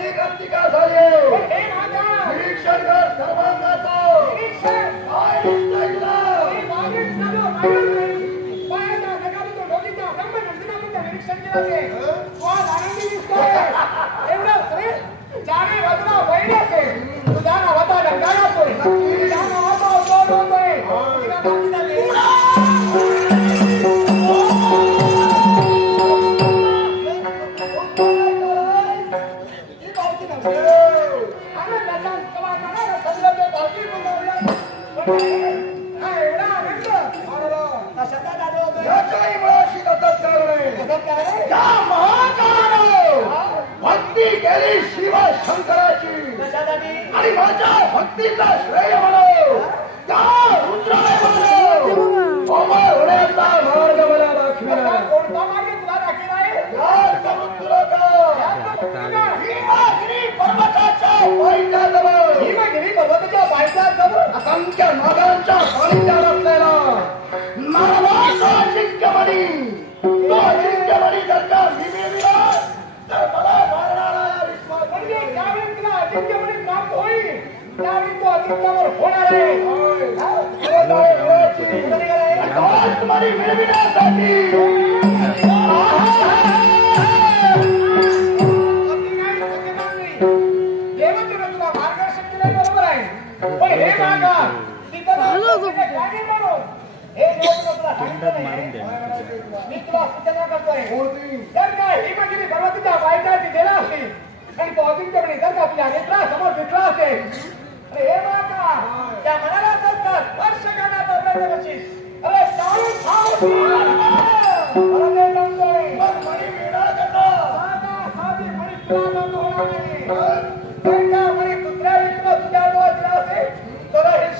अशी क्रांतिका झाली निरीक्षण कर सर्वांगाचं काय दिसतंय तुला चारी बाजूला बैल असेल तुझ्या नावाचा डंगा जातोय तुझ्या नावाचा उद्योग होतोय भक्ती केली शिव शंकराची आणि माझ्या भक्तीचा श्रेय म्हणो त्या रुद्राने म्हणो अमर होण्याचा मार्ग मला दाखविला कोणता मार्ग तुला दाखविला हिमगिरी पर्वताच्या पायथ्याजवळ हिमगिरी पर्वताच्या पायथ्याजवळ असंख्य नागांच्या सानिध्यात असलेला नावाचा चिंचमणी तो चिंचमणी जर का मिळविला तर मला मारणारा या विश्वास म्हणजे ज्यावेळी तुला अजिंक्यपणे प्राप्त होईल त्यावेळी तो अजिंक्यवर होणार आहे मिळविण्यासाठी पण हे मागा मी तुला सूचना करतोय जर का हिमगिरी पर्वताच्या पायथ्याशी गेला असेल आणि तो अजिंक्यपणे जर का आपल्या नेत्रासमोर दिसला असेल अरे हे मागा त्या मनाला जर का स्पर्श करण्याचा प्रयत्न करशील अरे चालू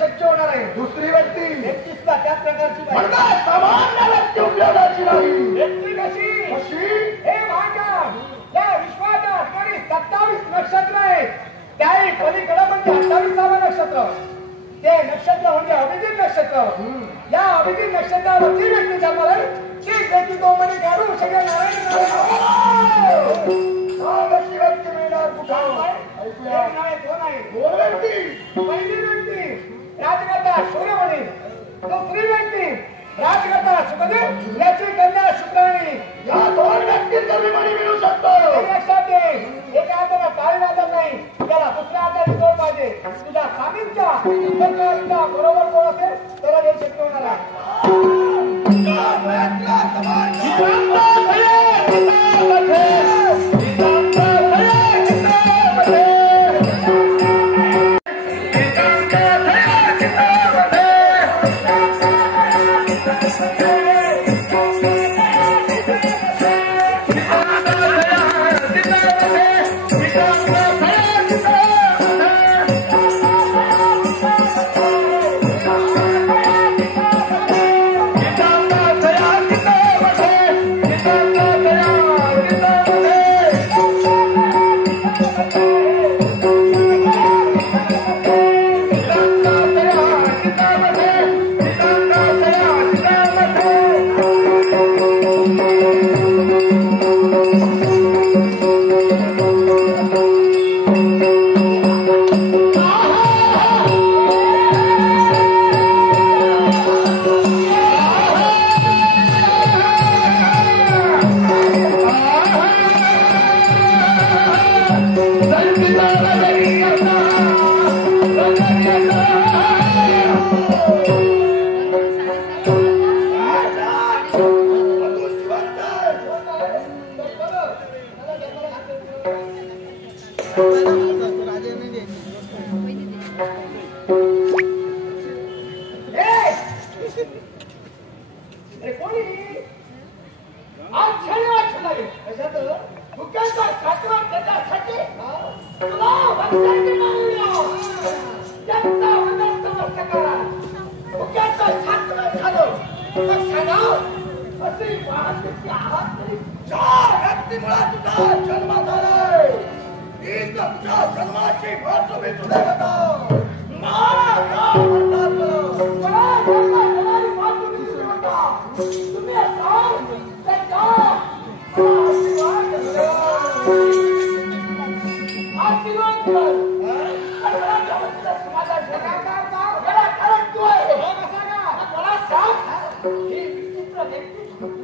शक्य होणार आहे दुसरी व्यक्ती व्यक्तीसुद्धा त्याच प्रकारची सामान्य व्यक्ती उपयोगाची नाही व्यक्ती कशी हे भागा या विश्वाच्या ठिकाणी 27 नक्षत्र आहेत त्याही पलीकडे म्हणजे 28वां नक्षत्र ते नक्षत्र म्हणजे अभिजित नक्षत्र या अभिजित नक्षत्रावर जी व्यक्ती जन्माला ती व्यक्ती तो म्हणे काढू सगळ्या नारायण अशी व्यक्ती मिळणार कुठं दोन आहे दोन व्यक्ती पहिली व्यक्ती राजकर्ता सूर्यमणी दुसरी व्यक्ती राजकर्ता सुखदेव याची कन्या शुक्राणी या दोन व्यक्तींचा विमानी मिळू शकतो लक्षात घे एका हाताला टाळी वाजत नाही त्याला दुसऱ्या हाताने जोड पाहिजे तुझ्या स्वामींच्या बरोबर कोण असेल त्याला हे शक्य होणार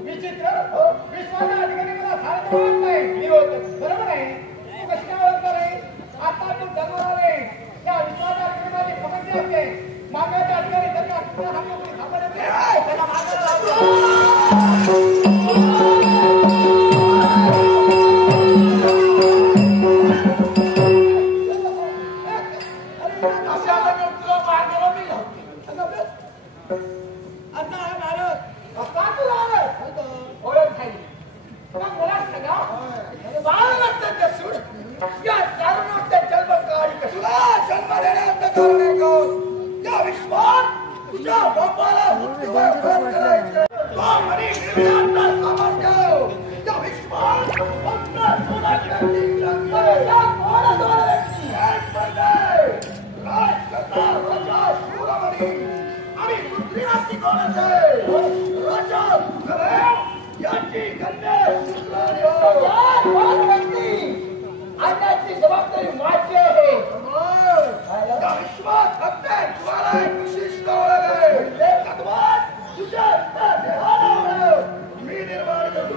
विचित्र विश्वाच्या ठिकाणी मला सांगत नाही बरोबर आहे. तू कशी काय ओळखणार आहे? आता तू जन्माला आले त्या विश्वाच्या ठिकाणी माझी पकड असते. मागाच्या ठिकाणी त्यांना त्याला जबाबदारी माझी आहे. मी निर्माण करतो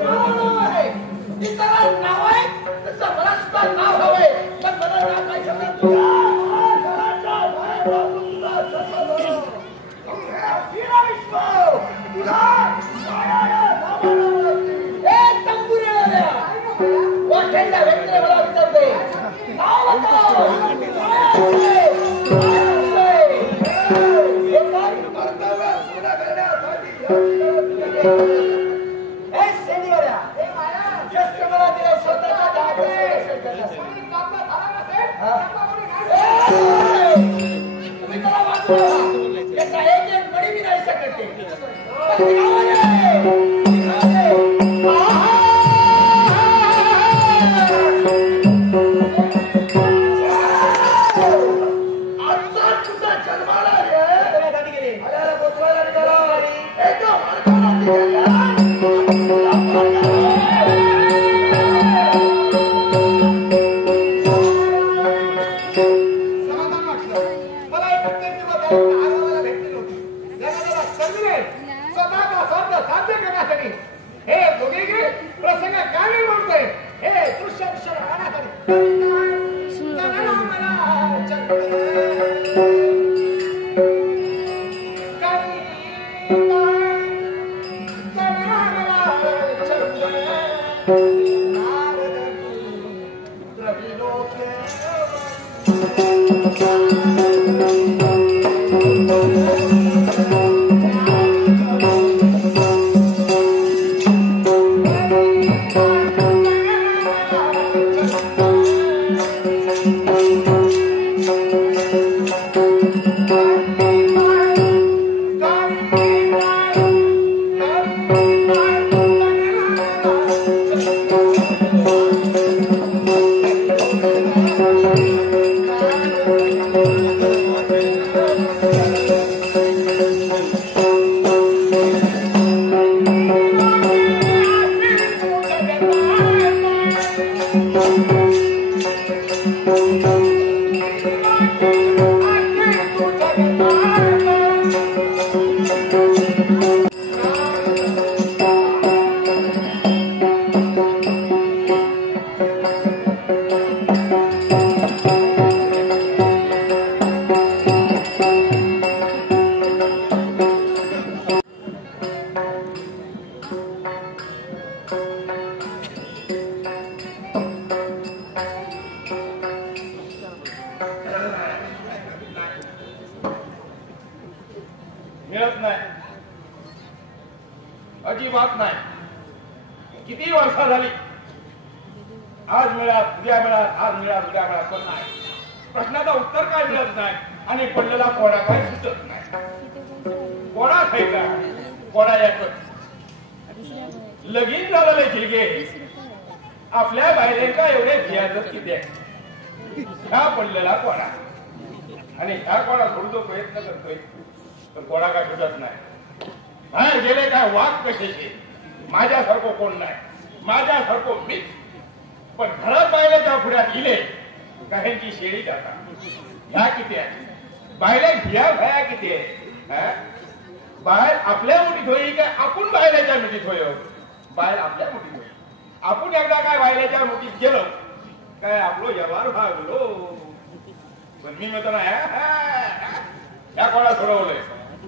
नाव आहे तसं मला सुद्धा नाव हवंय. पण मला नाव काय शब्द मला विचारते तुम्ही त्याला वाचवा त्याचा एक मणी मी नाही शकते. मिळत नाही, अजिबात नाही. किती वर्ष झाली आज मिळात उद्या मिळात, आज मिळात उद्या मिळात, पण नाही. प्रश्नाचं उत्तर काय मिळत नाही आणि पडलेला कोडा काय सुचत नाही. कोडा खायचा, कोडा याकच. लगीन झालेले झिलगे आपल्या बाहेरका एवढे भियाजत किती आहे. हा पडलेला कोडा आणि ह्या कोडा सोडतो प्रयत्न करतोय पण कोडा काय सुटत नाही. बाहेर गेले काय वाघ कशाचे, माझ्यासारखं कोण नाही, माझ्यासारखं मीच. पण घरात बाहेरच्या पुढ्यात इले काहींची शेळी जाता ह्या किती आहे बायला घ्या भया किती आहे बाहेर आपल्या मुठीत होई काय आपण बायलाच्या मुठीत होय बाहेर आपल्या मुठीत होई आपण एकदा काय बायलाच्या मुठीत गेलो काय आपलो व्यवहार भागलो पण मी म्हणतो ना ह्या कोणा सोडवलंय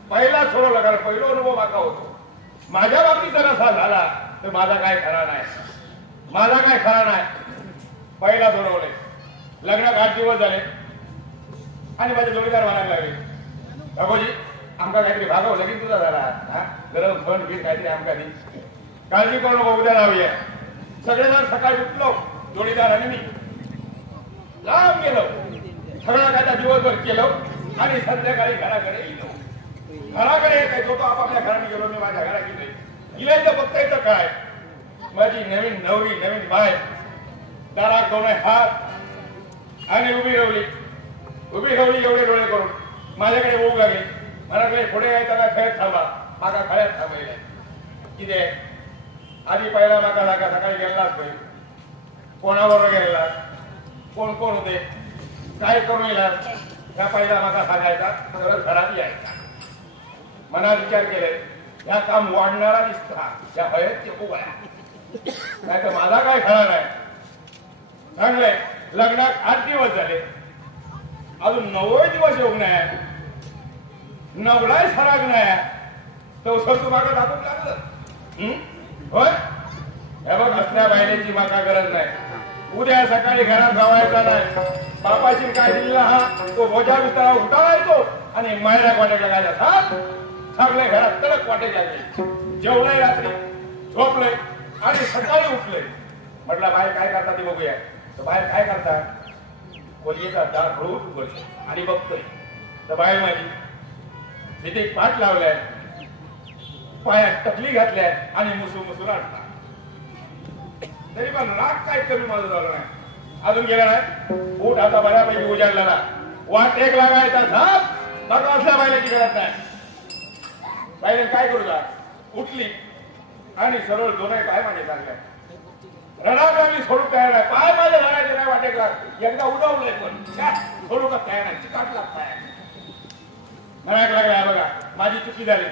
पहिला सोडवलं कारण पहिला अनुभव माका होतो माझ्या बाबतीत जर असा झाला तर माझा काय खरा नाही पहिला सोडवलंय लग्नात 8 दिवस झाले आणि माझे जोडीदार म्हणायला लागले अगोजी आमका काहीतरी भागव लगीन तुझा झाला गरम फण बीर काहीतरी आमका दी काळजी करू नको उद्या लावूया सगळेजण सकाळी उठलो जोडीदार आणि मी लांब गेलो सगळं काय दिवसभर केलं आणि संध्याकाळी घराकडे गेलो घराकडे येतो तो आपापल्या घराने गेलो मी माझ्या घरात गेल्याचं बघतायचं काय माझी नवीन नवरी नवीन बाय दारात दोन हात आणि उभी ठेवली एवढे डोळे करून माझ्याकडे बघू लागली मनाकडे पुढे आहे त्याला खेळत थांबा मागा खळ्यात थांबलेला किती आहे आधी पहिला मागा लागा सकाळी गेलाच पाहिजे कोणाबरोबर गेलेला कोण कोण होते काय करून येणार ह्या पहिला मागा सांगायचा तरच घरात यायचा मनात विचार केले ह्या काम वाढणारा दिसता त्या भयात ते खूप आहे नाही तर माझा काय खरा नाही चांगलंय लग्नात 8 दिवस झाले अजून 9 दिवस येऊ नये नवलाय फराग नाही तो सर मागा दाखवून लागलं होय हे बघ असल्या बायलेची मागा गरज नाही उद्या सकाळी घरात जावायचा नाही बापाची काय दिला हा तो बोजा बिस्तारा उठावा येतो आणि मायरा वाटेला काय चांगले घरात कडक वाटे गेले जेवलंय रात्री झोपलंय आणि सकाळी उठलंय म्हटलं बाहेर काय करता ते बघूया तर बाहेर काय करता खोलीचा दार हळूच उघडले आणि बघतोय तर बाहेर माझी तिथे पाठ लावलाय पायात टकली घातल्या आणि मुसू राहता तरी पण राग काय कमी माझं झालं नाही अजून गेला नाही पोट आता बऱ्यापैकी उजाडला वाट एक लागायचा झाप बघा असल्या बायलाची गरज नाही बायला काय करू का उठली आणि सरळ दोनही पाय माझे लागलाय रडाला मी सोडू तयार आहे पाय माझे रडायचे नाही वाटेकला एकदा उडवलंय पण सोडू का तयार नाही चिकाट लागताय म्हणायला लागलाय बघा माझी चुकी झाली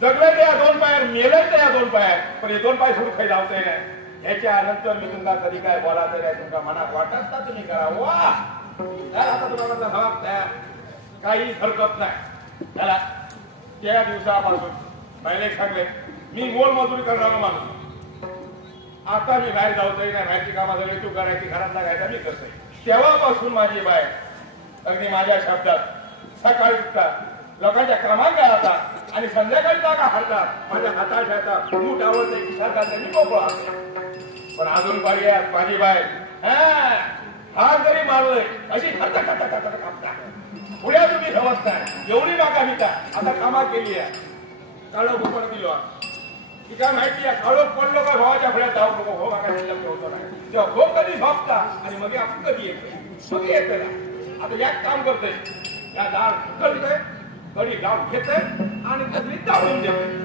जगलं त्या 2 पायावर मेलं त्या 2 पायात पण हे 2 पाय सोडून काही लावताय नाही ह्याच्या नंतर मी तुमचा कधी काय बोलायचं नाही तुमच्या मनात वाटत ना तुम्ही करा वा आता तुम्हाला जबाब तयार काही हरकत नाही त्याला त्या दिवसापासून पहिले सांगले मी मोलमजुरी करणारा माणूस आता मी बाहेर जाऊतही नाही बाहेरची कामा झाली तू करायची घरात लागायचा मी कसं तेव्हापासून माझी बाय अगदी माझ्या शब्दात सकाळी उठता लोकांच्या कामात गाळता आणि संध्याकाळी जागा हातात माझ्या हातात ठेवता मूठ आवडते किशात घालते मी मोकळा पण अजून पर्याय माझी बाय हा जरी मारलोय अशी कापता पुढ्या तुम्ही ठेवत नाही एवढी मागा मिता आता कामा केली आहे काळो भूपण दिलो की काय माहिती आहे काळो पडलो का भावाच्या फळ्यात जाऊ नको हो मागा शिल्लक होतो नाही तेव्हा हो कधी झोपता आणि मग आपण कधी येतो मग येत आता यात काम करतोय या दार ढकलतोय कडी लावून घेतोय आणि कधी दाबून देतोय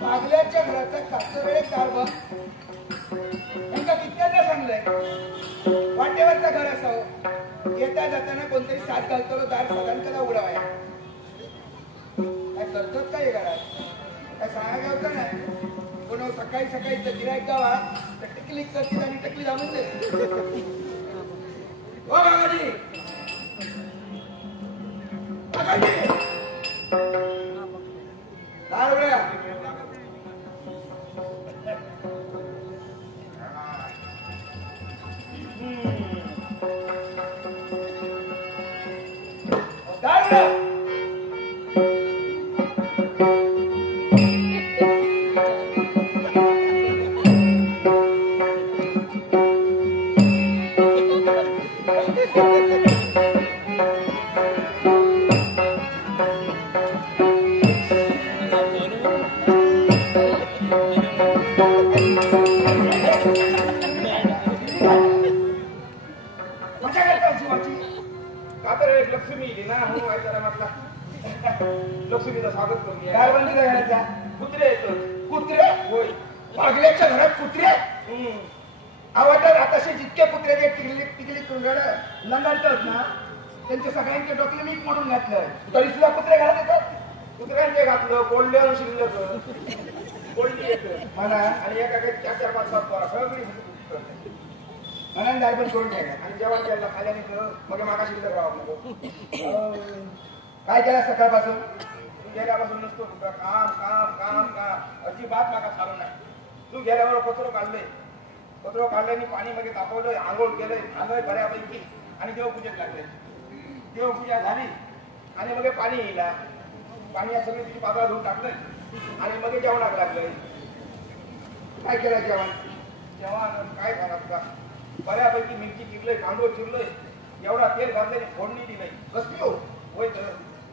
बागल्याच्या घराचा कास्तवेळे कारभार यांना कित्याने सांगलंय वाटेवरचं घर असावं येता जाताना कोणतरी साथ घालतो दार सगळ्यांकडे उडवाय काय करतोच काय घरात काय सांगा होतं नाही कोण सकाळी सकाळी जर गिरायक गावा तर टिकली करतील आणि टकली जाणून देते हो बाबाजी दार उड्या मजा करता जीवाची का तर एक लक्ष्मी येते ना म्हणून वाचायला म्हटला लक्ष्मीचं स्वागत करून काय बंदी घराच्या कुत्रे येतो कुत्रे होय वागल्याच्या घरात कुत्रे हम्म. आवडतात आताशे जितके कुत्रे जे टिकली लंगाडतात ना त्यांच्या सगळ्यांचे डोकले मीठ मोडून घातलं तरी सुद्धा कुत्रे घरात येतात कुत्र्यांचे घातलं कोल्ड्यावर शिरलं कोल्डी येतं म्हणा आणि एका काही 4-4 5-7 पोरं सगळी म्हणून दारबंद करून ठेवलं आणि जेवण केलं खाल्याने मग मागा शिल्लक राहावं नको काय केलं सकाळपासून तू गेल्यापासून नसतो कुठं काम काम काम काम अजिबात मागा चालू नाही तू गेल्यावर कचरो काढल्याने पाणी मध्ये तापवलं आंघोळ केलंय आंघोळ बऱ्यापैकी आणि देवपूजेत लागले देवपूजा झाली आणि मग पाणी येईला पाणी या सगळी तिची पातळा धुवून टाकलंय आणि मग जेवणाक लागलंय काय केलं जेवण जेवण काय झालं का बऱ्यापैकी मिरची चिरलंय कांदो चिरलंय एवढा तेल घातल्याने फोडणी दिलंय कसली हो होय तर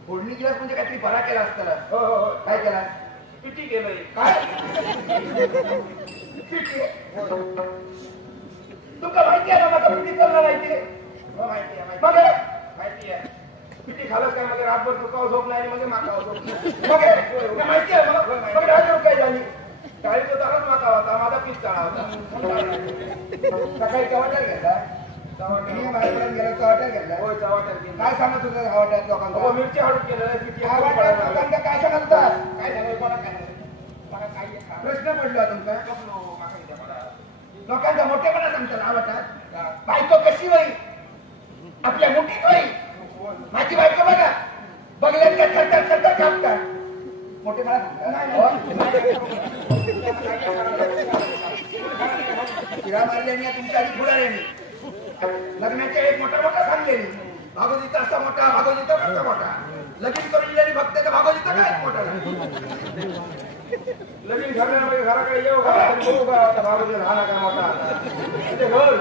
फोडणी केल्यास म्हणजे काहीतरी बरा केला असताना हो हो हो काय केला पिठी केलंय काय तुमका माहिती आहे ना माझा पिठी चालणार नाही ते हो माहिती आहे मग माहिती आहे पिठी खालच काय मग रातभर तुकाव झोप नाही आणि मग माकाव झोप मग माहिती आहे मग राजू काय झाली चाळीचा दाराच माका होता माझा पीस चाळा होता सकाळी चवाट्यात घेतला मी बाहेरपर्यंत गेलो चवाट्यात घेतला होय चवाट्यात काय सांगत होतं हवाट्यात लोकांना मिरची हाडून केलं पिठी हवाट्यात लोकांना काय सांगत होता काय सांगाय कोणा काय मला काय प्रश्न पडला तुमचा कसलो माका इथे मला लोकांचा मोठेपणा सांगतात हवाट्यात बायको कशी होईल आपल्या मुठीत होईल माझी बायको बघा बघल्यात का थरथर थरथर कापतात मोठेपणा तिला मारल्याने तुमच्या आधी फुडाल्याने लग्नाच्या एक मोठा मोठा सांगलेली भागोजीचा असा मोठा भागोजीचा असा मोठा लगीन करून दिल्याने भक्त तर भागोजीचा काय मोठा लगीन ठरल्यानंतर घराकडे येऊ का बघू का आता बाबाजी राहणार का मोठा ते घर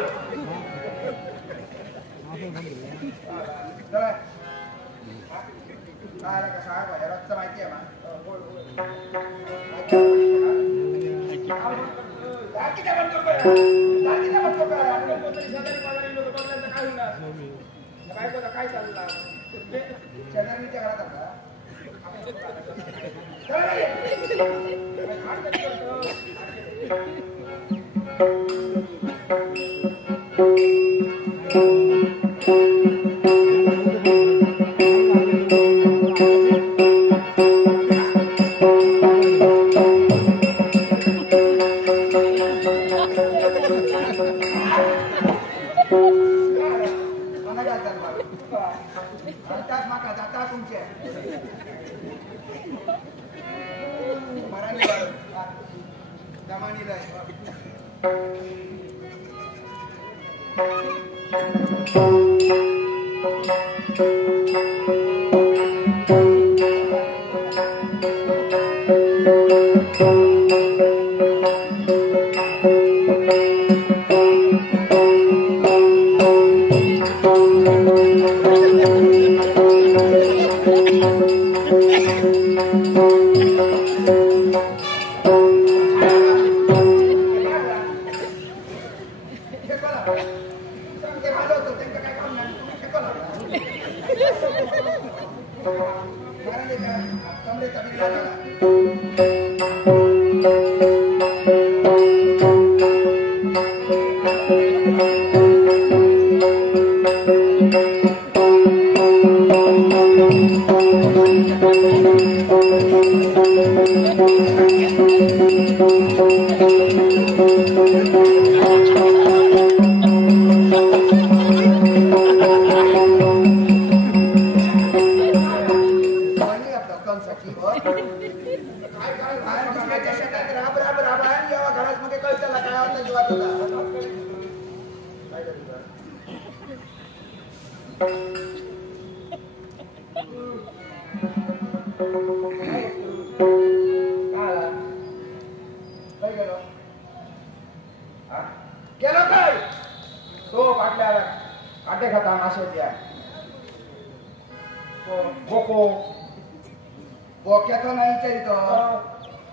काय कसा आहे रस्ता माहिती आहे ना काय चालला शेजारीच्या घरात आता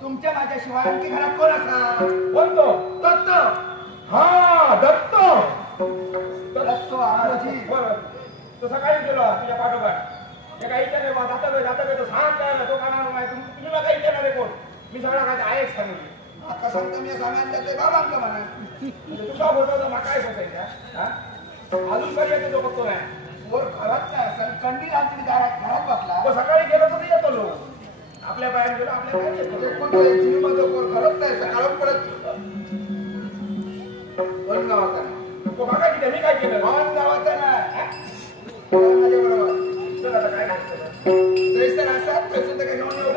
तुमच्या माझ्याशिवाय आणखी घरात कोण असा? कोणतो? दत्त. हा दत्त. दत्त आजी. बरं. तो सकाळी गेलो तुझ्या पाठोपाठ. काही इथे जाता तो सांग काय तो कानावर नाही. तुम्ही मला काही देणार आहे कोण? मी सगळा काय आहेच सांगितलं. आता सांगतो मी सांगायला ते बाबा आमचं म्हणा. तुझा फोटो मग काय बसायचा? अजून कधी येतो तो बघतो नाही. वर घरात नाही असं कंडी आमची घरात बसला. तो सकाळी गेलो तर येतो लोक. आपल्या बाहेर गेलो आपल्या बाहेर येतो. घरात नाही सकाळ पडत वन गावाचा तो बघा की मी काय केलं? वन गावाचा नाही माझ्या बरोबर चल आता काय करायचं? जैसर असतात तसं तर काही घेऊन येऊ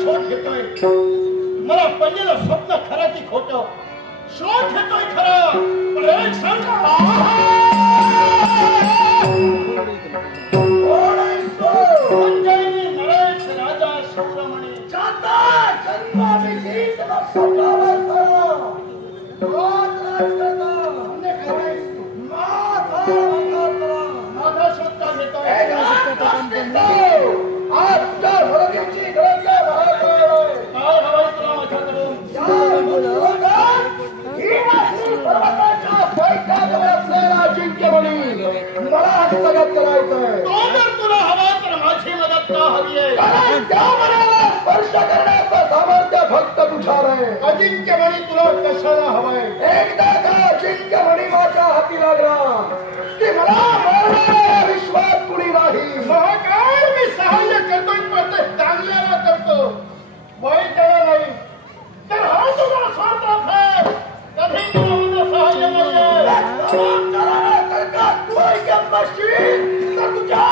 शोध घेतोय. मला पडलेलं स्वप्न खरं की खोटं शोध घेतोय खरं. पण एक सांग संजयनी नरेश राजा शिवरमणी जाता जन्माभिषेक स्वप्नावर माझा शोधता घेतोय. आज तुझ्या भरतीची गरज आहे. काय हवंय तुला माझ्याकडून? मला हस्तगत करायचंय. तो जर तुला हवा तर माझी मदत का हवी आहे? कारण त्या मनाला स्पर्श करण्याचं सामर्थ्य फक्त तुझ्यावर आहे. अजिंक्य म्हणी तुला कशाला हवंय? एकदा का अजिंक्य म्हणी माझ्या हाती लागला की मला मारणाऱ्या विश्वात कुणी नाही. महाकाळ मी सहाय्य करतोय पण ते चांगल्याला करतो वाईट त्याला नाही. तर हा तुझा स्वार्थ आहे. कधी तुला माझं सहाय्य नाहीये. तू ऐकत नसशील तर तुझ्या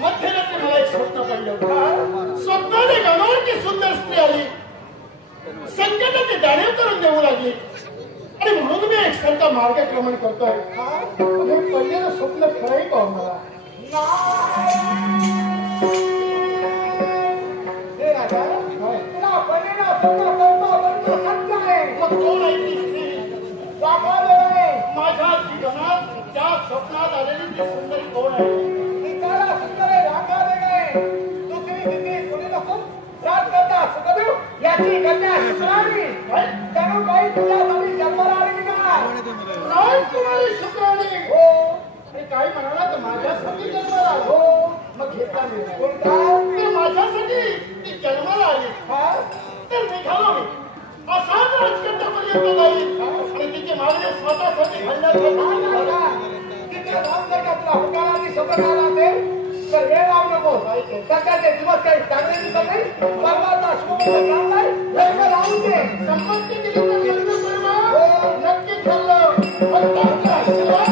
मध्यरात्री मला एक स्वप्न पडलं. स्वप्नाने गगनाची सुंदर स्त्री आली, संकटाचे दाणे करून देऊ लागली आणि म्हणून मी एकसारखा मार्गक्रमण करतोय. हे पडलेलं स्वप्न खरंही पाहू मला. हे राजा तुला पडलेला स्वप्न सत्य आहे. मग कोण आहे ती स्त्री? माझ्या जीवनात त्या स्वप्नात आलेली ती सुंदरी कोण आहे? निकाला सुंदर आहे, राखा वेगळे. दुसरी तिसरी कोणी नसून राज करता सुखदेव याची कन्या शुक्राणी. जणू काही तुझ्यासाठी जन्माला आलेली नाही. राजकुमारी शुक्राणी. हो आणि काही म्हणाला तर माझ्यासाठी जन्माला आली. हो मग घेतला निर्णय. कोणता? तर माझ्यासाठी ती जन्माला आली हा? तर निघालो मी. असाच राजकर्त्यापर्यंत जाईल आणि तिचे मागणे स्वतःसाठी घालण्यात नाही राजा. तिथे जाऊन जर का तुला हुकाराची शपथ आला असेल तर वेळ लावू नको. सध्याचे दिवस काही चांगले दिसत नाही. परवाचा शुभमुहूर्त चांगलाय, लग्न लावून दे. संमती दिली तर लग्न परवा नक्की ठरलं. फक्त आपला आशीर्वाद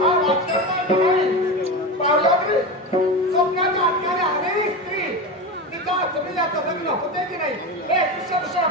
हा राजकारणात नाही. पावलावरील स्वप्नाच्या आत्म्याने आलेली स्त्री तिचा समिजाचं लग्न होते की नाही हे दुसऱ्या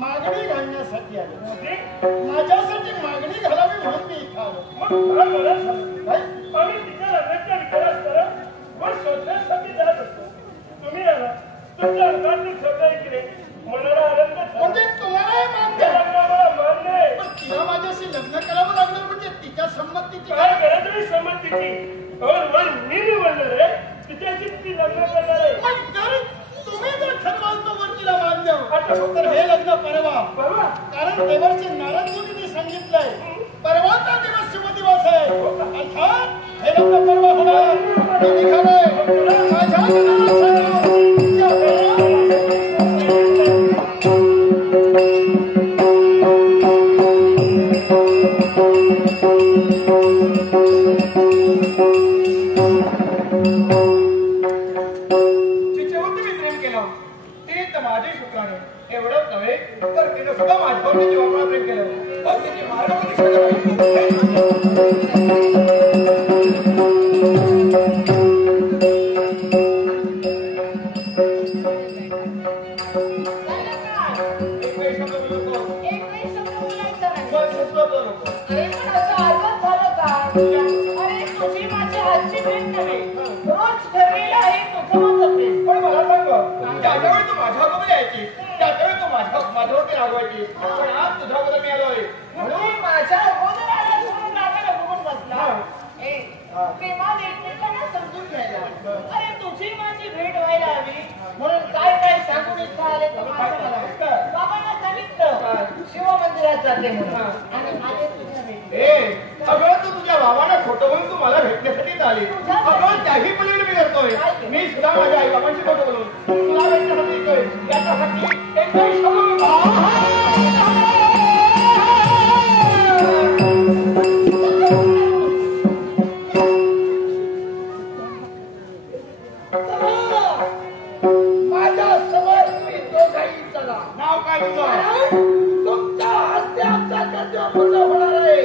मागणी घालण्यासाठी आलो. माझ्यासाठी मागणी घालावी म्हणून मी इथं आलो. मग काय बोलायला सांगितलं? काय? आम्ही तिच्या लग्नाच्या विचारात करत वर शोधण्यासाठी जात होतो. तुम्ही आला. तुमच्या अंगातून शब्द ऐकले. मनाला आनंद झाला. म्हणजे तुम्हाला मान्य त्या लग्नाला मान्य आहे. पण तिला माझ्याशी लग्न करावं लागणार म्हणजे तिच्या संमतीची काय गरज नाही संमतीची. वर मी निवडणार आहे. तिच्याशी ती लग्न करणार आहे. पण जर तुम्ही जर ठरवाल तर वर तिला मान्य. आता फक्त तर हे लग्न परवा. परवा? कारण देवाचे नारद मुनींनी सांगितलंय परवाचा दिवस शुभ दिवस आहे. अर्थात हे लग्न परवा होणार. मी निघालोय. माझ्या मनाला माझे शुक्राने एवढंच नव्हे तर तिने सुद्धा माझ्यावर जीवामुळे प्रेम केलं. पण तिची पण मला सांग ज्याच्यावेळी तू माझ्या अगोदर यायची त्याच्यावेळी तू माझ्यावरती रागवायची. पण आज तुझ्या अगोदर मी आलोय म्हणून माझ्या अगोदर आला म्हणून नाकाला बघून बसला. प्रेमात एकमेकांना समजून घ्यायला. अरे तुझी माझी भेट व्हायला हवी म्हणून काय काय सांगून इथं आले तर बाबांना सांगितलं शिव मंदिरात जाते म्हणून आणि आले तुझ्या भेट. अगं तू तुझ्या बाबांना खोटं म्हणून तू मला भेटण्यासाठीच आली. अगं त्याही पलीकडे मी करतोय. मी सुद्धा माझ्या आई बाबांशी खोटं बोलून तुला भेटण्यासाठी येतोय. याच्यासाठी एकही माझ्या समोर तुम्ही दोघाही चला. नाव काय तुझं? तुमच्या हस्ते आमचा कर्तव्य पूर्ण होणार आहे.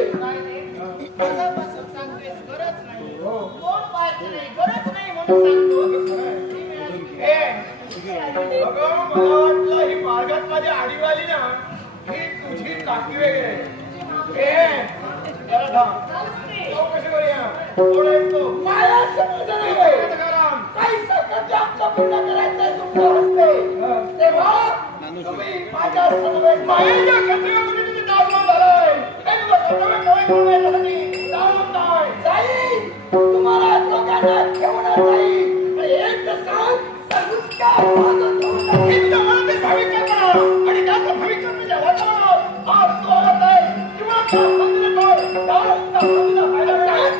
मगापासून सांगतेस गरज नाही. कोण पाहायचं नाही गरज नाही म्हणून सांगतो. अगं मला वाटलं ही मार्गात माझी आडीव आली ना ही तुझी काकी वगैरे. जरा थांब. चौकशी करूया. कोण आहे तो? मला समजलं नाही. काही सरकारचे आमचं पूर्ण करायचं आहे तुमच्या हस्ते. तेव्हा तुम्ही माझ्या समवेत माझ्या कर्तव्यामध्ये तुझी नाचवण झालाय. काही तुझं कर्तव्य कमी करून याच्यासाठी लावून नाही. जाईल तुम्हाला दोघांना ठेवणार जाईल. एक सांग तर नुसत्या माझं ठेवून हे तुझ्या मनातील भाविक कल्पना आणि त्याचं भाविक कल्पनेच्या वातावरणात आज तू आवडत आहे किंवा त्या संधीचा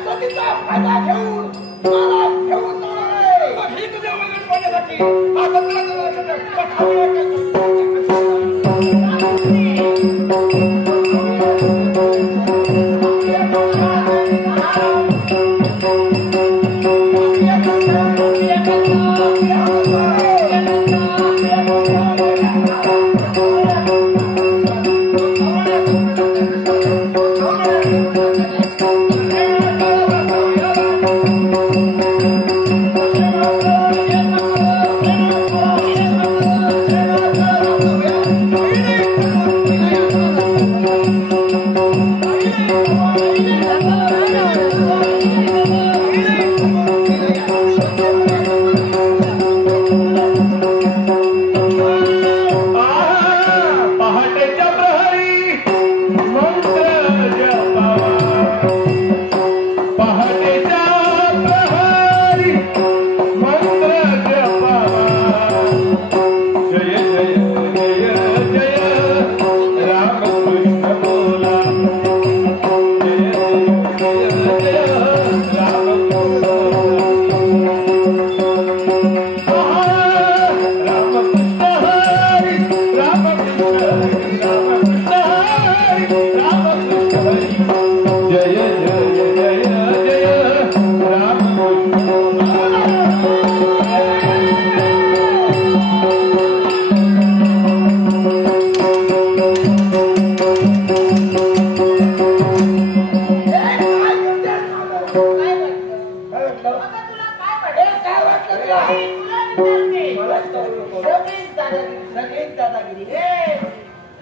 सतीचा फायदा घेऊन मला घेऊन जाणार आहे. ही तुझ्या वडिलांना पाहण्यासाठी हा तंत्राचा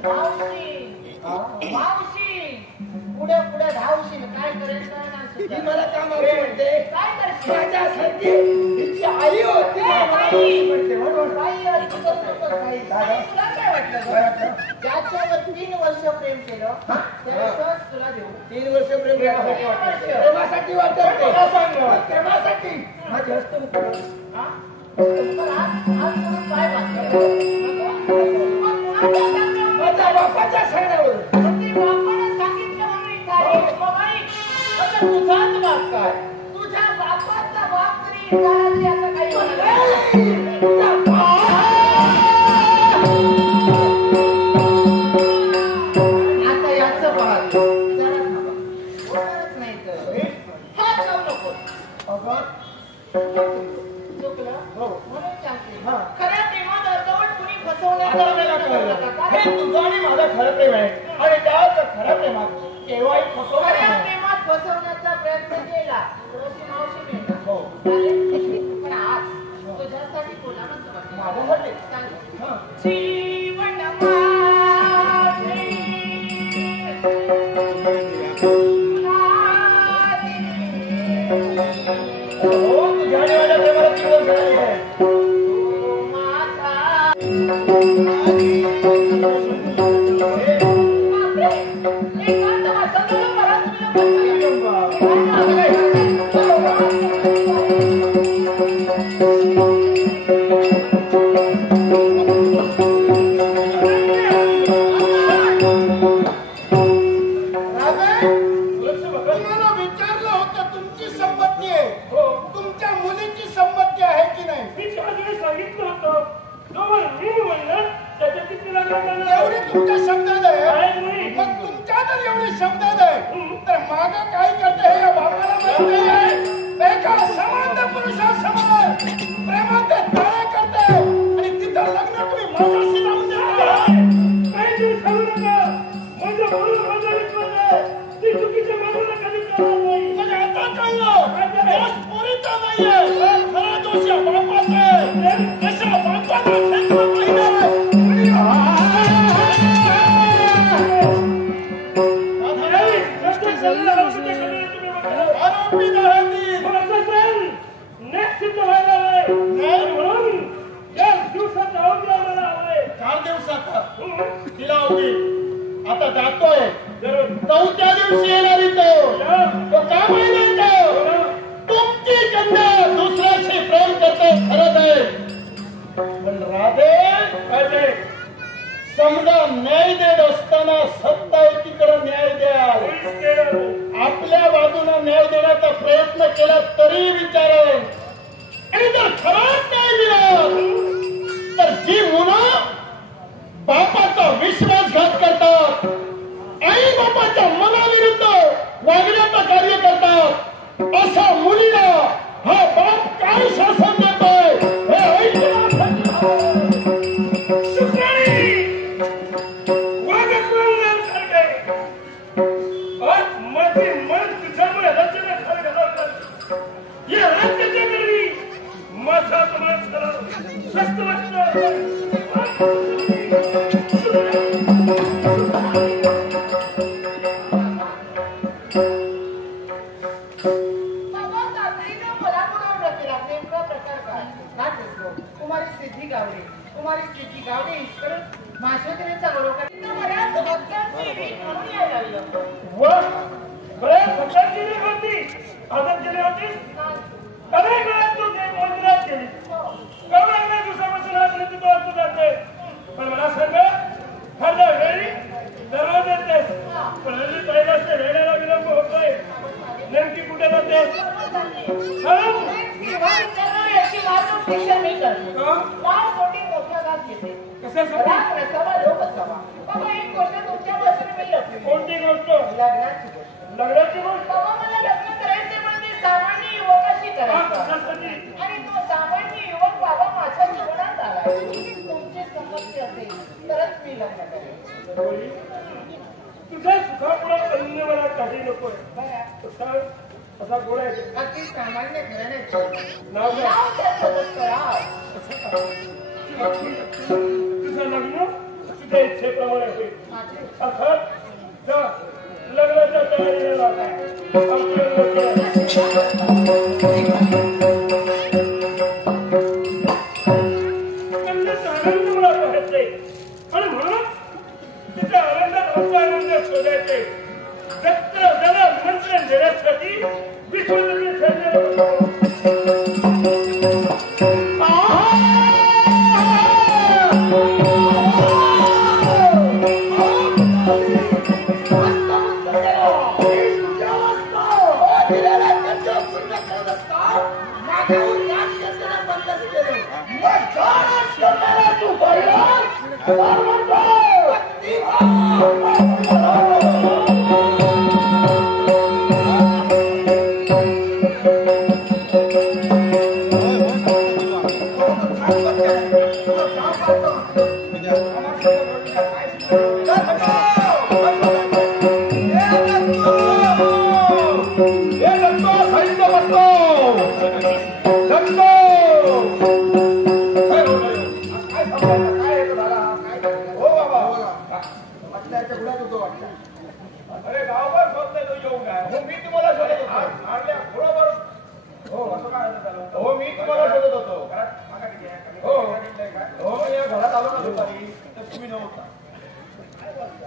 मावशी पुढे पुढे धावशील काय करेल ही मला का मावशी म्हणते? काय करशील माझ्यासारखी हिची आई होती ना, मला मावशी म्हणते म्हणून. काही असं तुला काय वाटलं ज्याच्यावर 3 वर्ष प्रेम केलं त्याला सहज तुला देऊ 3 वर्ष प्रेम केल्यासाठी वाटतं. प्रेमासाठी वाटतं ते. प्रेमासाठी माझी हस्तमुख हा? पण आज म्हणून काय माझ्या बापाच्या सांगण्यावर बापानं सांगितलं म्हणून इथं आली. मग ऐक, आता तुझाच बाप काय तुझ्या बापाचा बाप तरी इथं आली असं काही म्हणत आता याचं बाळ जरा थांबा. होणारच नाही तर हात लावू नको. चुकलं म्हणून सांगते खऱ्या प्रेमात अर्धवट कुणी फसवण्याचा हे तुझं आणि माझं खरं प्रेम आहे आणि त्या खऱ्या प्रेमात केव्हाही फसवणार खऱ्या नाही. प्रेमात फसवण्याचा प्रयत्न केला तुझी मावशी मिळणार हो. पण आज तुझ्यासाठी बोलावंच वाटतं. माझ्यासाठी? सांग. जीवन माझे हो, तुझ्या आणि माझ्या प्रेमाला 3 वर्ष झाली आहे. तुम्हाला विचारलं होतं तुमची संपत्ती आहे तुमच्या मुलीची संपत्ती आहे की नाही सांगितलं होतं जोवर मी म्हणलं त्याच्या किती लागणार एवढी तुमच्या शब्दात आहे मग तुमच्या जर एवढी शब्दात आहे तर माग काय करते हे या बापाला माहित नाही आहे. एका समान पुरुषासमोर प्रेमाचे ताळे करते आणि तिथं लग्न तुम्ही माझ्याशी लावून द्या. काही दिवस सांगू नका माझ्या म्हणून माझ्या विश्वास ती चुकीच्या बाजूला कधी करणार नाही. म्हणजे आता कळलं दोष पोरीचा नाहीये खरा दोष या बापाचा आहे. अशा बापाला खेचलं आरोपी दहती नेक्स्ट सिद्ध व्हायला आहे म्हणून या दिवसात जाऊन द्यायला हवंय. 4 दिवसात तिला होती आता जातोय 4थ्या दिवशी येणार तो का माहिती तुमची कन्या दुसऱ्याशी प्रेम करते खरंच आहे पण राधे समजा न्याय देत असताना सत्ता एकीकडे न्याय द्याल आपल्या बाजूने न्याय देण्याचा प्रयत्न केला तरी विचारेल आणि जर खराब न्याय दिला तर जी मुलं बापाचा विश्वासघात करतात आई बापाच्या मनाविरुद्ध वागण्याचं कार्य करतात अशा मुलीला हा बाप काय शासन देतोय हे ऐकण्यासाठी आज माझे मन तुझ्यामुळे रचना खाली घालवलं. या राज्याच्या गरवी माझा तुम्हाला स्वस्त बाबा तातडीनं मला बोलावलं केला. नेमका प्रकार काय? काय बोलतो? कुमारी सिद्धी गावडे इस्करून माशोत्रेचा बरोबर बऱ्याच भक्तांची रीत म्हणून यायला लागलं. बऱ्याच भक्तांची रीत होती. आदर केली होतीस. अनेक वेळा तू ते मंदिरात गेलीस. एवढ्या दिवसापासून आज रीती तो अर्थ जाते. पण मला सांग हर वेळी दररोज येतेस पण हल्ली पाहिजे असते वेळेला विलंब होतोय. नेमकी कुठे जातेस? याची वाहतूक शिक्षा मी करते. लाल मोठी मोठ्या गात घेते. कशासाठी? राग रसावा लोक असावा. बाबा एक गोष्ट तुमच्यापासून मी लपली. कोणती गोष्ट? लग्नाची गोष्ट. लग्नाची गोष्ट? बाबा मला लग्न करायचे म्हणजे सामान्य युवकाशी करायचं. कशासाठी? आणि तो सामान्य युवक बाबा माझ्या जीवनात आला. तुमची संमती असेल तरच मी लग्न करेन. तुझ्या सुखामुळे अन्य मला काही नकोय. बरं. असा गोळा आहे. अगदी सामान्य घराण्याची नाव काय? नाव त्याचं दत्तराव. तुझं लग्न तुझ्या इच्छेप्रमाणे होईल. अर्थात जा लग्नाच्या तयारीला लाग. आमचे आनंद मला पाहायचे आणि म्हणून तिच्या आनंदात आनंद शोधायचे. त्याला निमंत्रण देण्यासाठी विश्वदरबार खेळण्याला अरे गावभर शोधले तो येऊन आहे. मी तुम्हाला शोधत होतो. हो असं काय हो मी तुम्हाला शोधत होतो. हो हो या घरात आलो ना दुपारी तर तुम्ही नव्हता.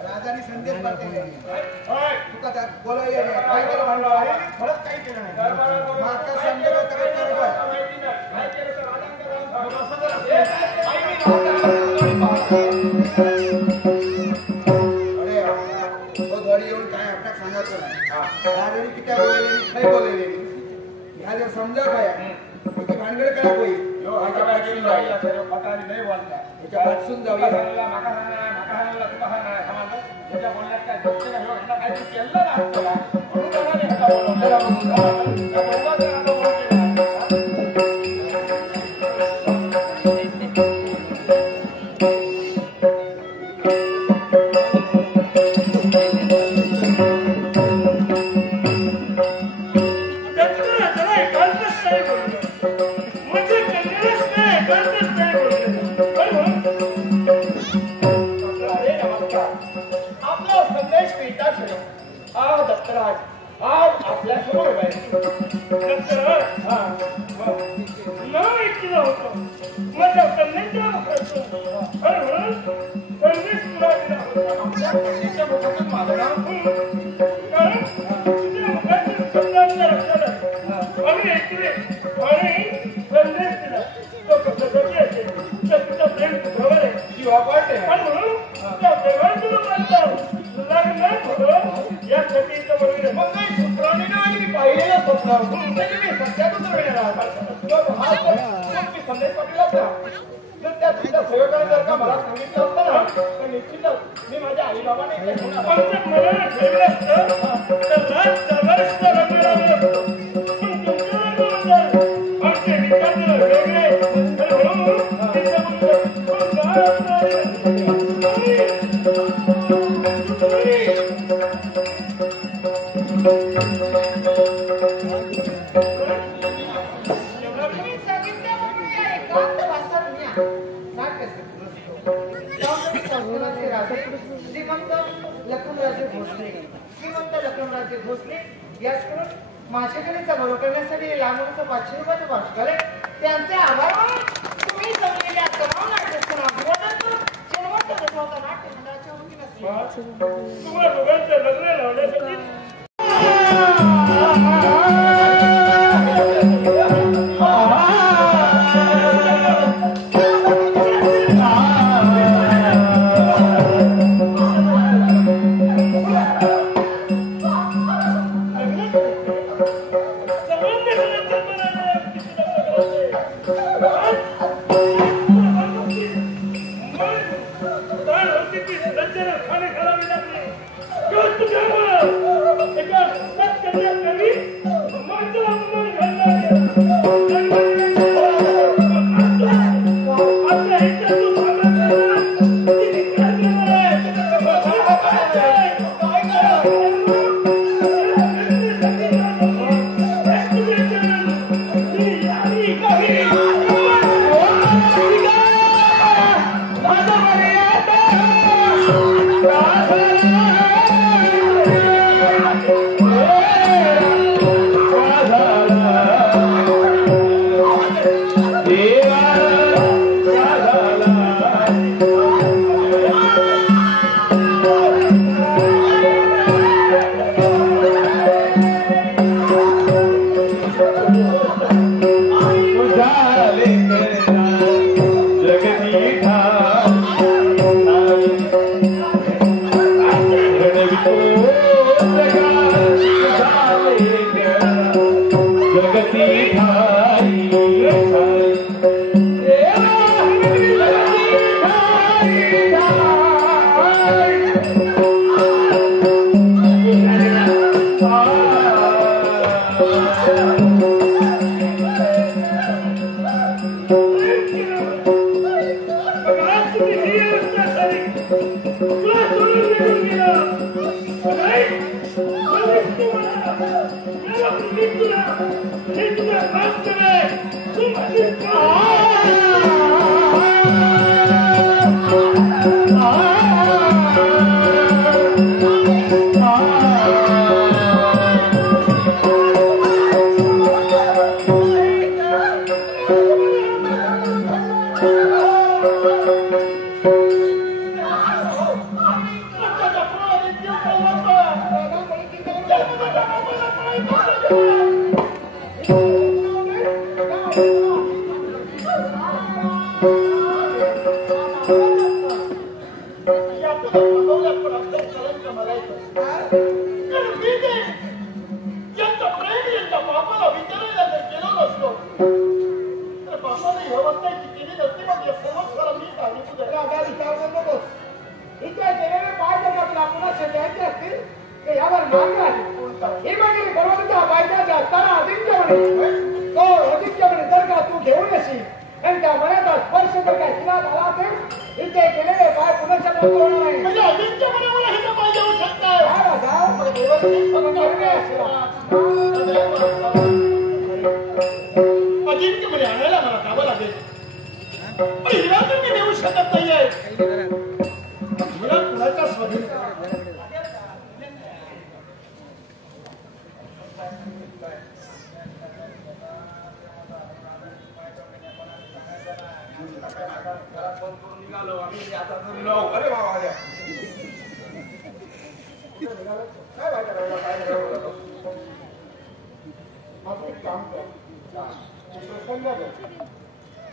राजाने संदेश पाठवले. तुका त्यात बोलायला काय केलं म्हणलं खरंच काही केलं नाही. मागचा संदेश माहिती नाही काय केलं तर घरी येऊन काय आपल्याला सांगायचं नाही. राजाने किती बोललेली काय बोललेली ह्या जर समजा काय त्याची भानगड करा होईल. नाही बोलता हटसून जाऊया. मी माझ्या आई बाबाने ठेवलं माझ्याकडे जवळ करण्यासाठी लांबूनचं 500 रुपयाचं भाषण करे त्यांचे आभार मानून तुम्ही जमलेल्या तमाम तुम्हाला दोघांचं लग्न लावण्यासाठी माझा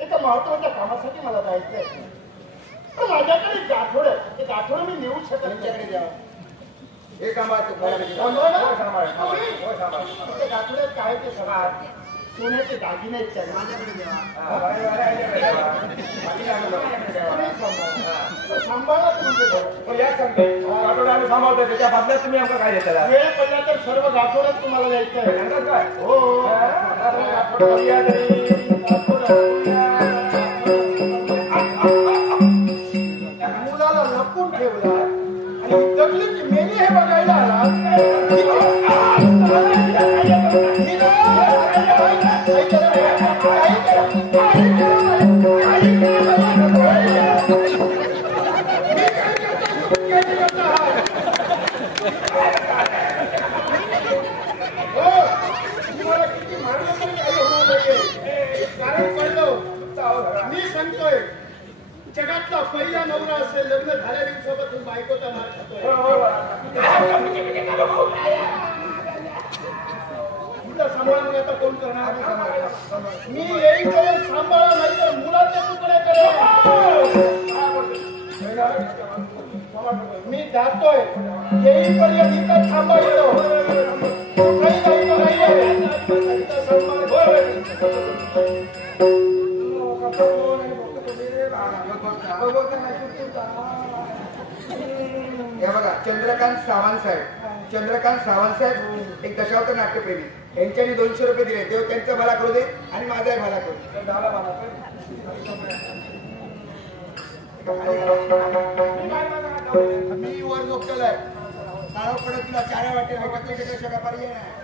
एका महत्वाच्या कामासाठी मला जायचंय. पण माझ्याकडे गाठोड आहे. ते गाठोड मी नेऊ शकत नाही. हे सांभाळ गाठोड्यात काय ते सगळं सोन्याचे दागिने सांभाळा सांभाळतो त्याच्या बदल्यात तुम्ही आमचं काय देता? वेळ पडला तर सर्व गाठोड्यात तुम्हाला जायचंय. हो मुलाला लपून ठेवला आणि जगली की मेली हे बघायला आला. मी सांगतोय जगातला पहिला नवरा असेल लग्न झाल्या दिवसापासून बायकोचा मार खातोय. तुला सांभाळून आता कोण करणार? मी येईन करेल सांभाळा नाही तर मुलाचे तुकडे करेल. मी जातोय येईपर्यंत इथं थांबायचो. काही जायचं नाहीये. हे बघा चंद्रकांत सावंत साहेब एक दशावतार नाट्यप्रेमी. यांच्यानी 200 रुपये दिले. देव त्यांचा भला करू दे आणि माझाही भला करू दे. मी वर झोपलेलाय. नाळाकडे तुला चारा वाटेल एकत्र व्यापारी आहे.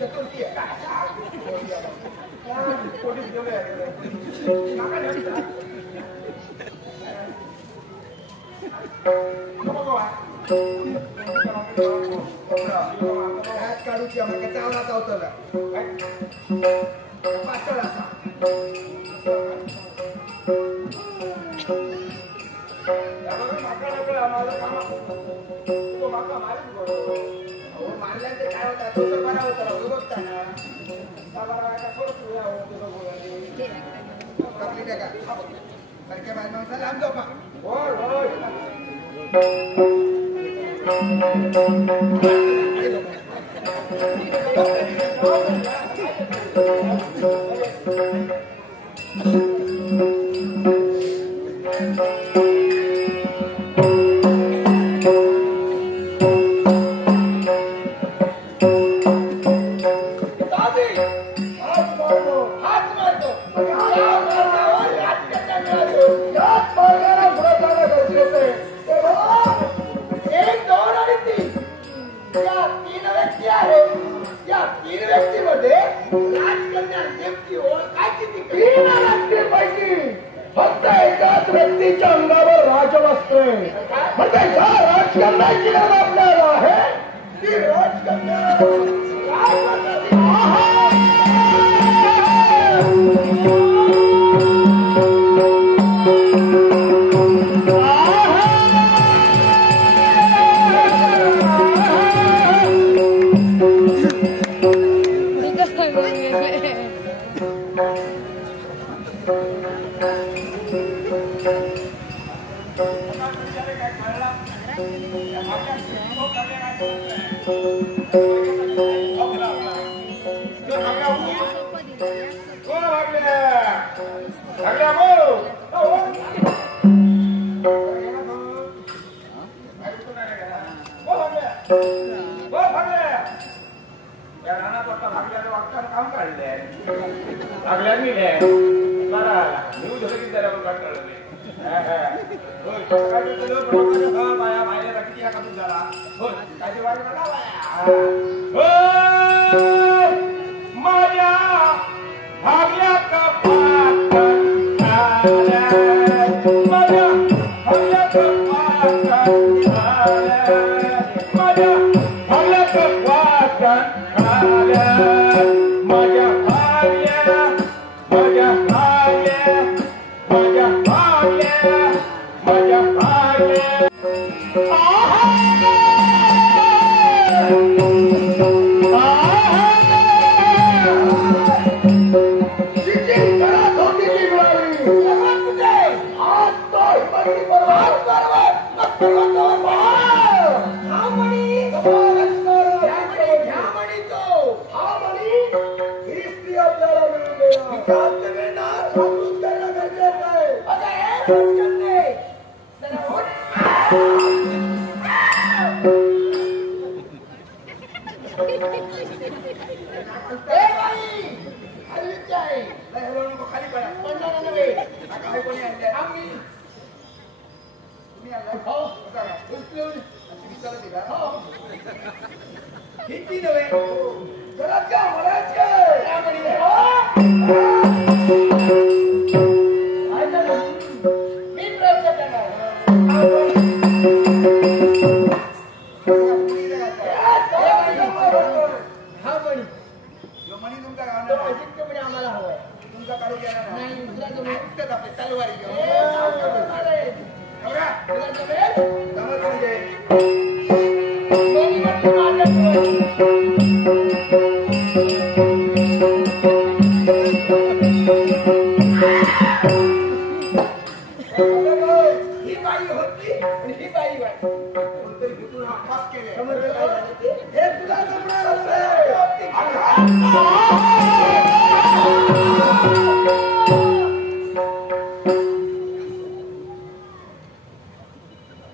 चतुर्थी आहे. पोलीस गेले. हात काढूची आम्हाला चावला चावतला पातळ असा मारल्यानंतर काय होता तो तर बरा होता बघता ना माणसाला लांब जाऊ फक्त एकाच व्यक्तीच्या अंगावर राजवस्त्र म्हणजे ज्या राजकारणाची नाव आपल्याला आहे ती राजकन्या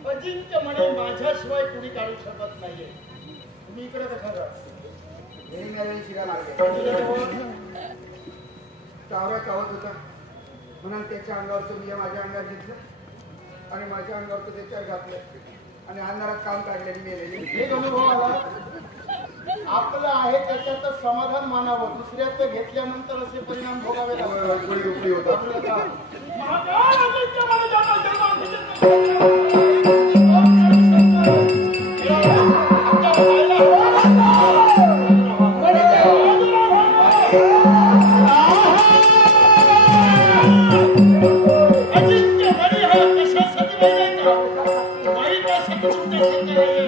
अजिंक्य म्हणे माझ्याशिवाय कुणी काढू शकत नाहीये. तुम्ही इकडे कशाला शिरा लागले चावरा चावत होता म्हणून त्याच्या अंगावरचं मी माझ्या अंगावर घेतलं आणि माझ्या अंगावरचं त्याच्यावर घातलं आणि अंधारात काम काढलेली मेलेली. एक अनुभव आला. आपलं आहे त्याच्यातच समाधान मानावं, दुसऱ्याचं घेतल्यानंतर असे परिणाम भोगावे लागतात. गोळी उपडी होतात. आपलं काम. अजिंक्य बळी हा कशासाठी माहिती का? वाईटासाठी तुमच्यासाठी नाहीये.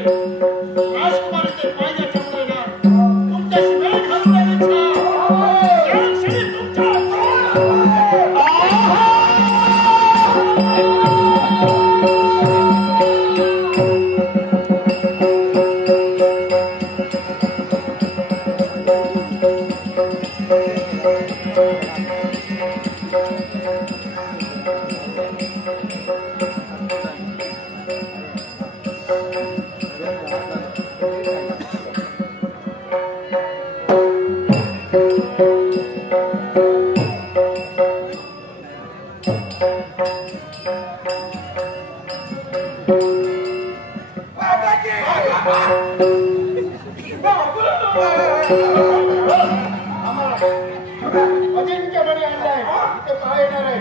राजकुमारीचे पाय चमकवल्या. तुमच्याशी वेळ घालवण्याची इच्छा. त्याक्षणी तुमच्या अजिंक्य बळी आणलाय. इथे पाय येणार आहे.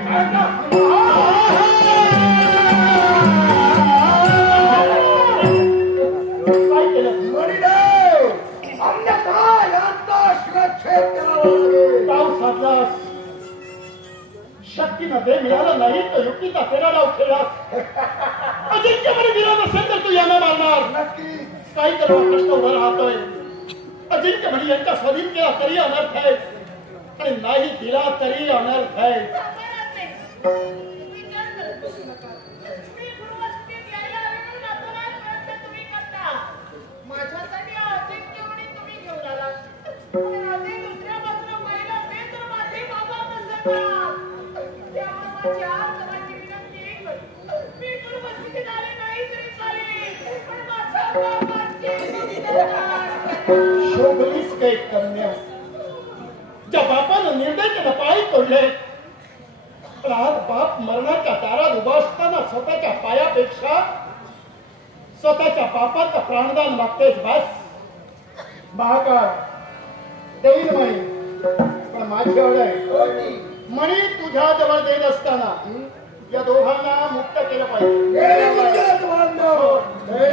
काय केलं? मणिदेव, अन्यथा यांचा शिरच्छेद करावा लागेल. पाऊस साधलास, शक्तीमध्ये मिळालं नाही तर युक्तीचा फेरा लाव खेळलास. अजिंक्य बळी दिला नसेल तर तू यांना मारणार. नक्की काही तर प्रश्न उभा राहतोय. अजिंक्य बळी यांच्या स्वाधीन केला तरी अनर्थ आहे आणि नाही दिला तरी अनर्थ आहे. माझ्यासाठी अजिंक्य म्हणे तुम्ही घेऊन आला. दुसऱ्या बाजूला पाहिलं ते तर माझे बाबा नसतात. त्यामुळे माझी आज माझी विनंती एकच. मी पूर्वस्थितीत आले नाही तरी चालेल, पण माझ्या बाबांची शोभलीच काही कन्या. ज्या बापानं निर्णय केला पाय तोडले, पण आज बाप मरणाच्या दारात उभा असताना स्वतःच्या पायापेक्षा स्वतःच्या बापाचं प्राणदान मागतेच. बस महाकाळ देईल म्हणे, पण माझी एवढं आहे म्हणे तुझ्या जवळ देत असताना या दोघांना मुक्त केलं पाहिजे. हे मुद्द्यात बांधव. हे,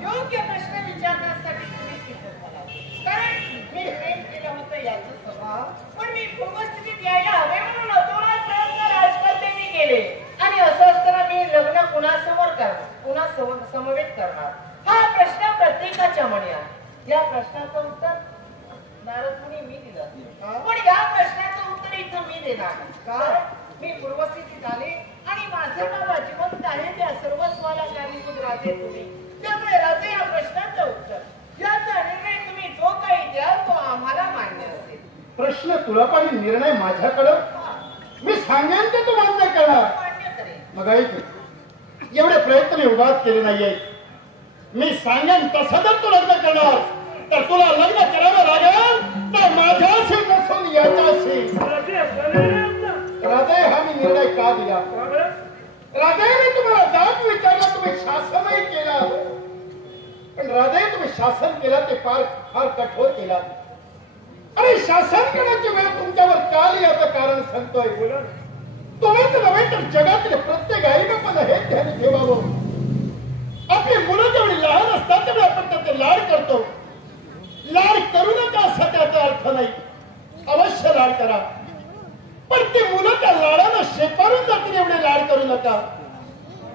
योग्य प्रश्न विचारण्यासाठी तुम्ही सिद्ध झाला. कारण मी प्रेम केलं होतं याचं, पण मी पूर्वस्थितीत यायला हवे म्हणून अतोनात प्रयत्न राजकर्ते मी केले. आणि असं असताना मी लग्न कुणासमोर करणार, कुणा समवेत करणार, हा प्रश्न प्रत्येकाच्या मनी आहे. या प्रश्नाचं उत्तर नारद मुनी मी दिलं, पण या प्रश्नाचं उत्तर इथं मी देणार नाही. कारण मी पूर्वस्थितीत आले आणि माझे बाबा जिवंत आहे त्या सर्वस्वाला कारणीभूत राजे तुम्ही. त्यामुळे राजे या प्रश्नाचं उत्तर, याचा निर्णय तुम्ही जो काही द्याल तो आम्हाला मान्य असेल. प्रश्न तुला पण निर्णय माझ्याकडं, मी सांगेन ते तू मान्य करणार. मान्य करेल. मग ऐक, एवढे प्रयत्न मी उगाच केले नाहीये. मी सांगेन तसं जर तू लग्न करणार तर तुला लग्न करावं लागेल तर माझ्याशी नसून याच्याशी. राधे हा मी निर्णय का दिला? राधे मी तुम्हाला जाब विचारला, तुम्ही शासनही केलं, पण राधे तुम्ही शासन केला ते फार कठोर केला. आणि शासन करण्याची वेळ तुमच्यावर का आली याचं कारण सांगतोय. तुम्हीच नव्हे तर जगातील प्रत्येक आई बापाला हे ध्यान ठेवावं. आपली मुलं जेवढी लहान असतात तेवढे आपण त्याचे लाड करतो. लाड करू नका असा त्याचा अर्थ नाही, अवश्य लाड करा, पण ती मुलं त्या लाडानं शेपारून जातील एवढे लाड करू नका.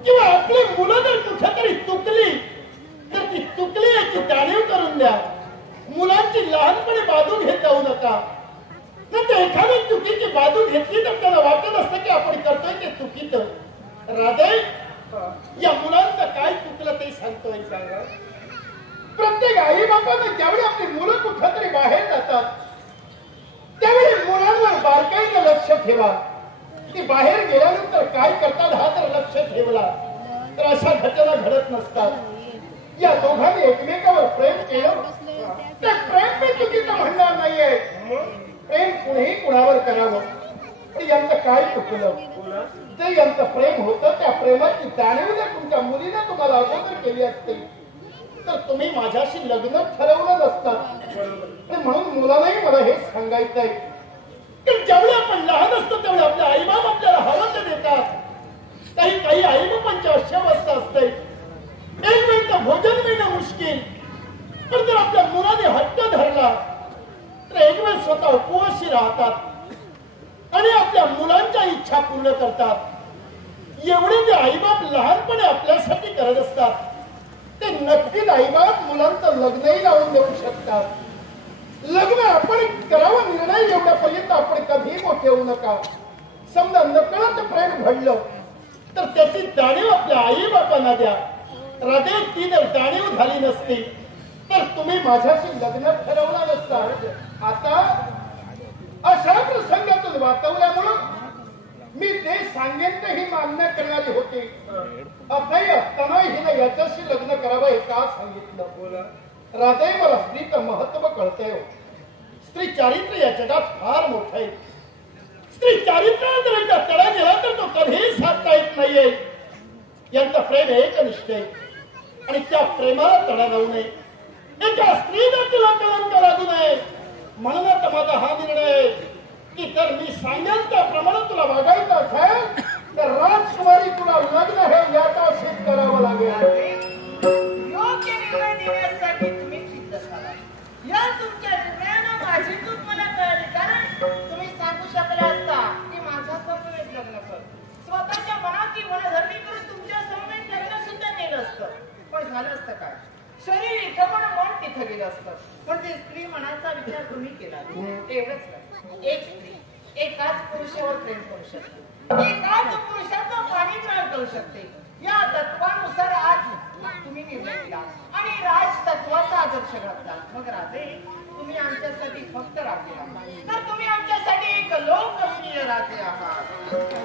किंवा आपली मुलं जर कुठेतरी चुकली तर ती चुकली याची जाणीव करून द्या. मुलांची लहानपणी बाजू घेत जाऊ नका. तर ते एखादी चुकीची बाजू घेतली तर त्याला वाटत असतं की आपण करतोय ते चुकीचं. राधे या मुलांचं काय चुकलं ते सांगतोय. प्रत्येक आई बापानं ज्यावेळी आपली मुलं कुठेतरी बाहेर जातात त्यावेळी मुलांवर बारकाईनं लक्ष ठेवा. ती बाहेर गेल्यानंतर काय करतात हा जर लक्ष ठेवला तर अशा घटना घडत नसतात. या दोघांनी एकमेकावर प्रेम केलं ते प्रेम मी चुकीचं म्हणणार नाहीये. प्रेम कुणीही कुणावर करावं, पण यांचं काय चुकलं. जे यांचं प्रेम होतं त्या प्रेमाची जाणीव जर तुमच्या मुलीने तुम्हाला अगोदर केली असते तर तुम्ही माझ्याशी लग्न ठरवलं नसतं. म्हणून मुलालाही मला हे सांगायचंय की ज्यावेळी आपण लहान असतो त्यावेळी आपले आईबाप आपल्याला हवं ते देतात. काही आईबापांची अशी अवस्था असते एक वेळचं भोजन मिळणं मुश्किल, पण जर आपल्या मुलाने हट्ट धरला तर एक वेळ स्वतः उपवासी राहतात आणि आपल्या मुलांच्या इच्छा पूर्ण करतात. एवढे जे आईबाप लहानपणे आपल्यासाठी करत असतात ते नक्कीच आईबाप मुलांचं लग्नही लावून देऊ शकतात. लग्न आपण करावं निर्णय एवढ्यापर्यंत आपण कधीही मोठे होऊ नका. समजा नकळत प्रेम घडलं तर त्याची जाणीव आपल्या आई बापांना द्या. राधे ती जर जाणीव झाली नसती तर तुम्ही माझ्याशी लग्न ठरवलं नसतं. आता अशा प्रसंगातून वाचवल्यामुळं मी ते सांगेन ते ही मान्य करणारी होती. असंही असताना हिने याच्याशी लग्न करावं हे का सांगितलं. राधे मला स्त्रीचं महत्व कळतंय. स्त्री चारित्र्य या जगात फार मोठं आहे. स्त्री चारित्र्य जर एकदा तडा गेला तर तो कधीही साधता येत नाहीये. यांचं प्रेम एकनिष्ठ आहे आणि त्या प्रेमाला तडा जाऊ नये. एका स्त्रीने तुला कलंक लागू नये म्हणूनच माझा हा निर्णय की जर मी सांगेन त्याप्रमाणे तुला वागायचं असेल तर राजकुमारी तुला लग्न हे याचा सिद्ध करावं लागेल. योग्य निर्णय देण्यासाठी तुम्ही सिद्ध झाला. या तुमच्या निर्णयानं माझी चूक मला कळली. कारण तुम्ही सांगू शकले असता की माझ्या समवेत लग्न कर, स्वतःच्या मनाची मनधरणी करून तुमच्या समवेत लग्न सुद्धा केलं असतं. पण झालं असतं काय, शरीर इथं पण मन तिथं गेलं असतं. पण ते स्त्री मनाचा विचार तुम्ही केला एवढंच काय. एक स्त्री एकाच पुरुषावर प्रेम करू शकते, एकाच पुरुषाचं पाणीग्रहण करू शकते. या तत्वानुसार आज तुम्ही निर्णय दिला आणि राज तत्वाचा आदर्श घातला. मग राजे तुम्ही आमच्यासाठी फक्त राजे आहात तर तुम्ही आमच्यासाठी एक लोकप्रिय राजे आहात.